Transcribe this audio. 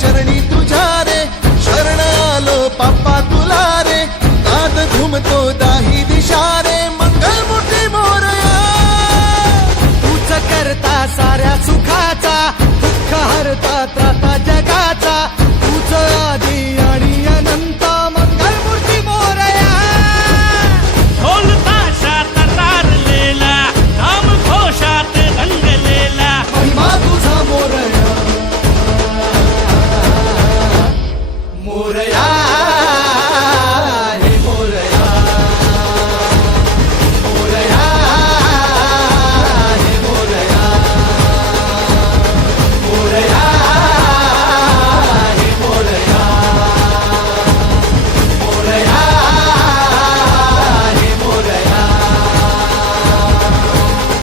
चरणी तुझ्या रे शरण आलो बाप्पा तुला रे नाद घुमतो दाही दिशा रे मंगल मूर्ती मोरया तूच करता साऱ्या सुखाचा दुःख हरता